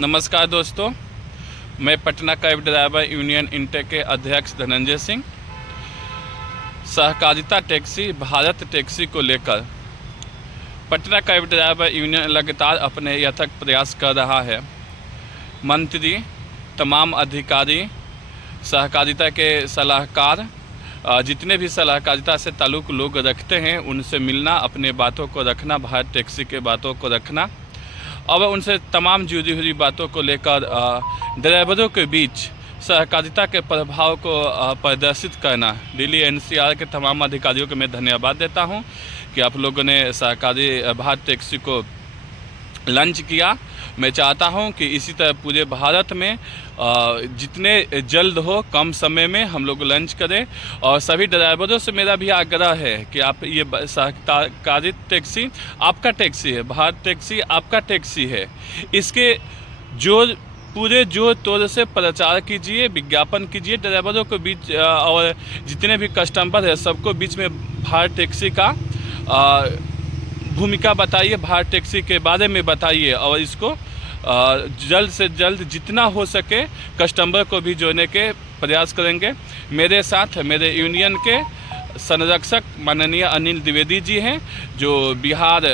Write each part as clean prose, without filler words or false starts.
नमस्कार दोस्तों, मैं Patna cab driver union intake के अध्यक्ष धनंजय सिंह। सहकारिता टैक्सी भारत टैक्सी को लेकर पटना कैब ड्राइवर यूनियन लगातार अपने यथक प्रयास कर रहा है। मंत्री, तमाम अधिकारी, सहकारिता के सलाहकार, जितने भी सलाहकारिता से ताल्लुक़ लोग रखते हैं उनसे मिलना, अपने बातों को रखना, भारत टैक्सी के बातों को रखना और उनसे तमाम जुड़ी हुई बातों को लेकर ड्राइवरों के बीच सहकारिता के प्रभाव को प्रदर्शित करना। दिल्ली एनसीआर के तमाम अधिकारियों को मैं धन्यवाद देता हूं कि आप लोगों ने सहकारी भारत टैक्सी को लॉन्च किया। मैं चाहता हूं कि इसी तरह पूरे भारत में जितने जल्द हो कम समय में हम लोग लॉन्च करें। और सभी ड्राइवरों से मेरा भी आग्रह है कि आप ये सहकारी टैक्सी आपका टैक्सी है, भारत टैक्सी आपका टैक्सी है, इसके पूरे जोर तोड़ से प्रचार कीजिए, विज्ञापन कीजिए ड्राइवरों के बीच और जितने भी कस्टमर है सबको बीच में भारत टैक्सी का भूमिका बताइए, भारत टैक्सी के बारे में बताइए और इसको जल्द से जल्द जितना हो सके कस्टमर को भी जोड़ने के प्रयास करेंगे। मेरे साथ मेरे यूनियन के संरक्षक माननीय अनिल द्विवेदी जी हैं, जो बिहार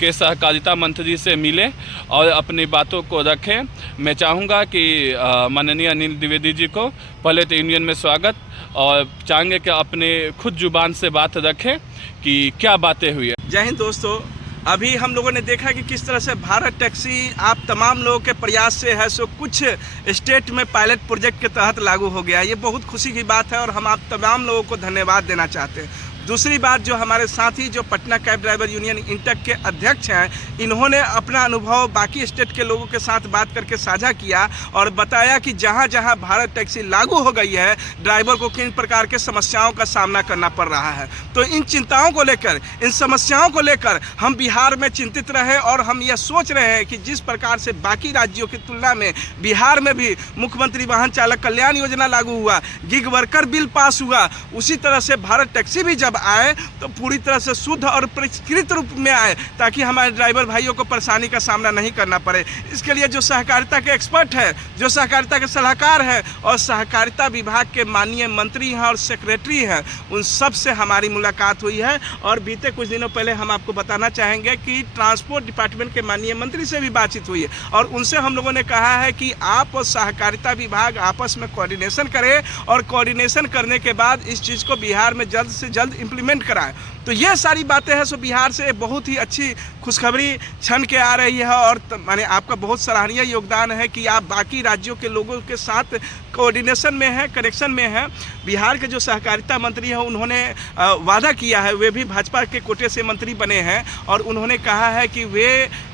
के सहकारिता मंत्री से मिले और अपनी बातों को रखें। मैं चाहूँगा कि माननीय अनिल द्विवेदी जी को पहले तो यूनियन में स्वागत, और चाहेंगे कि अपने खुद जुबान से बात रखें कि क्या बातें हुई है। जय हिंद दोस्तों, अभी हम लोगों ने देखा कि किस तरह से भारत टैक्सी आप तमाम लोगों के प्रयास से है सो कुछ स्टेट में पायलट प्रोजेक्ट के तहत लागू हो गया। ये बहुत खुशी की बात है और हम आप तमाम लोगों को धन्यवाद देना चाहते हैं। दूसरी बात, जो हमारे साथी जो Patna cab driver union intake के अध्यक्ष हैं, इन्होंने अपना अनुभव बाकी स्टेट के लोगों के साथ बात करके साझा किया और बताया कि जहां जहां भारत टैक्सी लागू हो गई है ड्राइवर को किन प्रकार के समस्याओं का सामना करना पड़ रहा है। तो इन चिंताओं को लेकर, इन समस्याओं को लेकर हम बिहार में चिंतित रहे और हम यह सोच रहे हैं कि जिस प्रकार से बाकी राज्यों की तुलना में बिहार में भी मुख्यमंत्री वाहन चालक कल्याण योजना लागू हुआ, गिग वर्कर बिल पास हुआ, उसी तरह से भारत टैक्सी भी जब आए तो पूरी तरह से शुद्ध और परिष्कृत रूप में आए, ताकि हमारे ड्राइवर भाइयों को परेशानी का सामना नहीं करना पड़े। इसके लिए जो सहकारिता के एक्सपर्ट है, जो सहकारिता के सलाहकार है और सहकारिता विभाग के माननीय मंत्री हैं और सेक्रेटरी हैं, उन सब से हमारी मुलाकात हुई है। और बीते कुछ दिनों पहले हम आपको बताना चाहेंगे कि ट्रांसपोर्ट डिपार्टमेंट के माननीय मंत्री से भी बातचीत हुई है और उनसे हम लोगों ने कहा है कि आप और सहकारिता विभाग आपस में कोऑर्डिनेशन करें और कोऑर्डिनेशन करने के बाद इस चीज़ को बिहार में जल्द से जल्द इम्प्लीमेंट कराएं। तो ये सारी बातें हैं सो बिहार से बहुत ही अच्छी खुशखबरी छन के आ रही है और माने आपका बहुत सराहनीय योगदान है कि आप बाकी राज्यों के लोगों के साथ कोऑर्डिनेशन में हैं, कनेक्शन में हैं। बिहार के जो सहकारिता मंत्री हैं उन्होंने वादा किया है, वे भी भाजपा के कोटे से मंत्री बने हैं और उन्होंने कहा है कि वे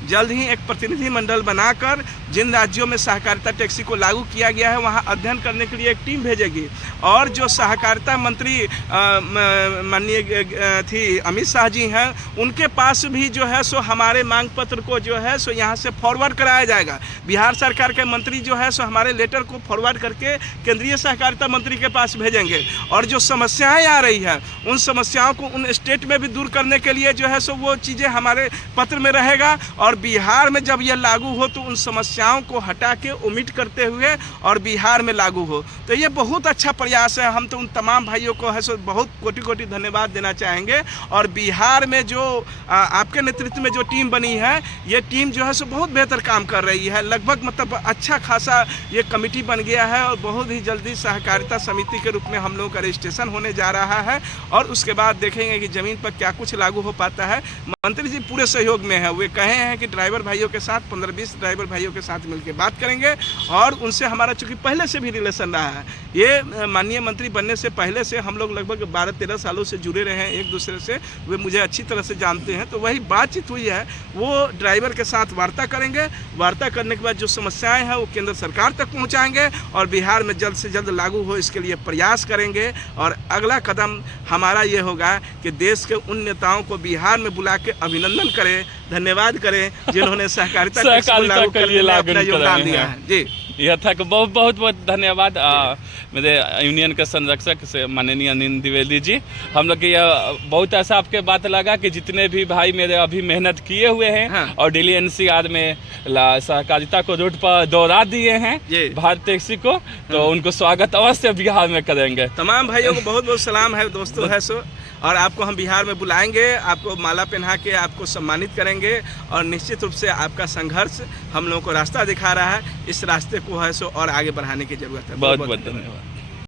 जल्द ही एक प्रतिनिधि मंडल बनाकर जिन राज्यों में सहकारिता टैक्सी को लागू किया गया है वहाँ अध्ययन करने के लिए एक टीम भेजेगी। और जो सहकारिता मंत्री माननीय थी अमित शाह जी हैं, उनके पास भी जो है सो हमारे मांग पत्र को जो है सो यहाँ से फॉरवर्ड कराया जाएगा। बिहार सरकार के मंत्री जो है सो हमारे लेटर को फॉरवर्ड करके केंद्रीय सहकारिता मंत्री के पास भेजेंगे और जो समस्याएं आ रही है उन समस्याओं को उन स्टेट में भी दूर करने के लिए जो है सो वो चीज़ें हमारे पत्र में रहेगा और बिहार में जब यह लागू हो तो उन समस्याओं को हटा के ओमिट करते हुए और बिहार में लागू हो। तो ये बहुत अच्छा प्रयास है। हम तो उन तमाम भाइयों को है सो बहुत कोटि कोटि धन्यवाद देना चाहेंगे। और बिहार में जो आपके नेतृत्व में जो टीम बनी है, ये टीम जो है सो बहुत बेहतर काम कर रही है। लगभग मतलब अच्छा खासा ये कमेटी बन गया है और बहुत ही जल्दी सहकारिता समिति के रूप में हम लोगों का रजिस्ट्रेशन होने जा रहा है और उसके बाद देखेंगे कि ज़मीन पर क्या कुछ लागू हो पाता है। मंत्री जी पूरे सहयोग में है, वे कहे हैं कि ड्राइवर भाइयों के साथ 15-20 ड्राइवर भाइयों के साथ मिलकर बात करेंगे और उनसे हमारा चूँकि पहले से भी रिलेशन रहा है, ये माननीय मंत्री बनने से पहले से हम लोग लगभग 12-13 सालों से जुड़े रहे हैं एक दूसरे से, वे मुझे अच्छी तरह से जानते हैं। तो वही बातचीत हुई है, वो ड्राइवर के साथ वार्ता करेंगे। वार्ता करने के बाद जो समस्याएं हैं वो केंद्र सरकार तक पहुंचाएंगे और बिहार में जल्द से जल्द लागू हो इसके लिए प्रयास करेंगे। और अगला कदम हमारा ये होगा कि देश के उन नेताओं को बिहार में बुला के अभिनंदन करें, धन्यवाद करें जिन्होंने सहकारिता लागू करने में अपना योगदान दिया है। जी, यह था। बहुत बहुत बहुत धन्यवाद मेरे यूनियन के संरक्षक से माननीय अनिल द्विवेदी जी। हम लोग यह बहुत ऐसा आपके बात लगा कि जितने भी भाई मेरे अभी मेहनत किए हुए हैं और दिल्ली एनसीआर में सहकारिता को रूट पर दौड़ा दिए हैं जी। भारत टैक्सी को, तो उनको स्वागत अवश्य बिहार में करेंगे। तमाम भाइयों को बहुत बहुत सलाम है दोस्तों है सो, और आपको हम बिहार में बुलाएंगे, आपको माला पहना के आपको सम्मानित करेंगे, और निश्चित रूप से आपका संघर्ष हम लोगों को रास्ता दिखा रहा है, इस रास्ते को है सो और आगे बढ़ाने की जरूरत है। बहुत बहुत धन्यवाद।